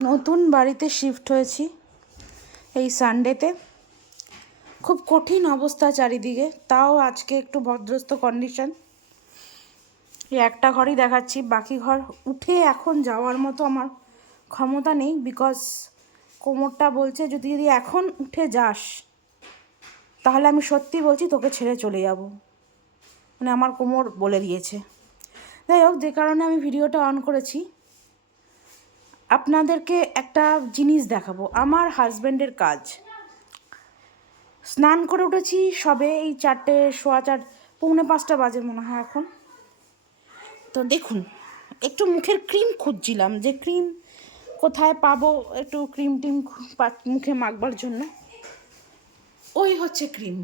নতুন বাড়িতে শিফট হয়েছি এই সানডেতে। খুব কঠিন অবস্থা চারিদিকে, তাও আজকে একটু ভদ্রস্ত কন্ডিশন। এই একটা ঘরই দেখাচ্ছি, বাকি ঘর উঠে এখন যাওয়ার মতো আমার ক্ষমতা নেই, বিকজ কোমরটা বলছে যদি এখন উঠে যাস তাহলে আমি সত্যি বলছি তোকে ছেড়ে চলে যাব, মানে আমার কোমর বলে দিয়েছে। যাই হোক, যে কারণে আমি ভিডিওটা অন করেছি, আপনাদেরকে একটা জিনিস দেখাবো। আমার হাজব্যান্ডের কাজ। স্নান করে উঠেছি সবে, এই 4টে, সোয়া 4, পৌনে 5টা বাজে মনে হয় এখন। তো দেখুন, একটু মুখের ক্রিম খুঁজছিলাম, যে ক্রিম কোথায় পাবো, একটু ক্রিম টিম মুখে মাখবার জন্য। ওই হচ্ছে ক্রিম,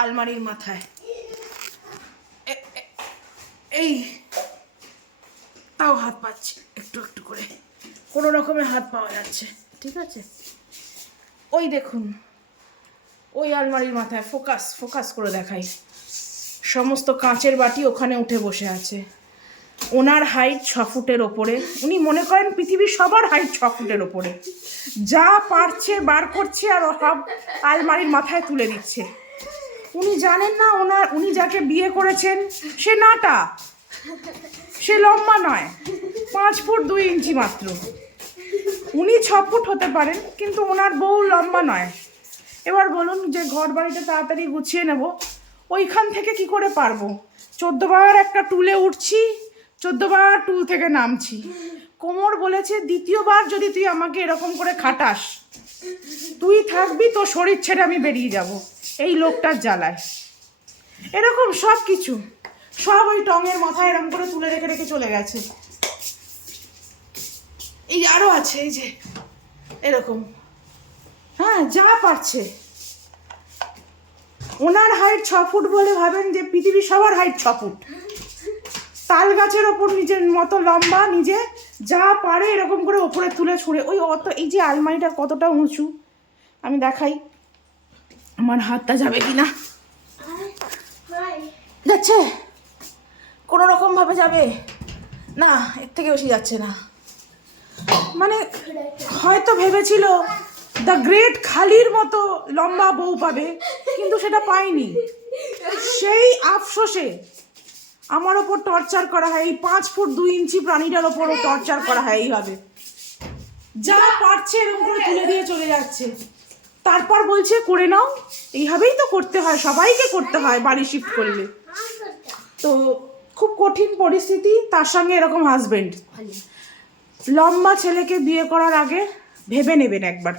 আলমারির মাথায়। এই তাও হাত পাচ্ছি একটু একটু করে, কোনো রকমে হাত পাওয়া যাচ্ছে, ঠিক আছে। ওই দেখুন, ওই আলমারির মাথায় ফোকাস করে দেখাই, সমস্ত কাঁচের বাটি ওখানে উঠে বসে আছে। ওনার হাইট 6 ফুটের ওপরে। উনি মনে করেন পৃথিবীর সবার হাইট 6 ফুটের ওপরে। যা পারছে বার করছে আর সব আলমারির মাথায় তুলে দিচ্ছে। উনি জানেন না উনি যাকে বিয়ে করেছেন সে নাটা, সে লম্বা নয়, 5 ফুট 2 ইঞ্চি মাত্র। উনি 6 ফুট হতে পারেন, কিন্তু ওনার বউ লম্বা নয়। এবার বলুন যে ঘর বাড়িটা তাড়াতাড়ি গুছিয়ে নেব, ওইখান থেকে কি করে পারবো? 14 বার একটা টুলে উঠছি, 14 বার টুল থেকে নামছি। কোমর বলেছে দ্বিতীয়বার যদি তুই আমাকে এরকম করে খাটাস, তুই থাকবি, তোর শরীর ছেড়ে আমি বেরিয়ে যাব। এই লোকটার জ্বালায় এরকম সব কিছু, সব ওই টঙের মাথায় এরকম করে তুলে রেখে রেখে চলে গেছে। এই আরও আছে, এই যে এরকম, হ্যাঁ, যা পারছে। ওনার হাইট 6 ফুট বলে ভাবেন যে পৃথিবীর সবার হাইট 6 ফুট। তাল গাছের ওপর নিজের মতো লম্বা, নিজে যা পারে এরকম করে ওপরে তুলে ছুঁড়ে। ওই অত, এই যে আলমারিটা কতটা উঁচু আমি দেখাই, আমার হাতটা যাবে কি না, যাচ্ছে, কোনো রকম ভাবে যাবে না, এর থেকে বেশি যাচ্ছে না। মানে হয়তো ভেবেছিল দ্য গ্রেট খালির মতো লম্বা বউ পাবে, কিন্তু সেটা পাইনি। সেই আফসোসে আমার ওপর টর্চার করা হয়, এই 5 ফুট 2 ইঞ্চি প্রাণীটার ওপরও টর্চার করা হয় এইভাবে। যা পারছে এরকম করে তুলে দিয়ে চলে যাচ্ছে, তারপর বলছে করে নাও। এইভাবেই তো করতে হয়, সবাইকে করতে হয় বাড়ি শিফট করলে। তো খুব কঠিন পরিস্থিতি, তার সঙ্গে এরকম হাজবেন্ড। লম্বা ছেলেকে বিয়ে করার আগে ভেবে নেবেন একবার।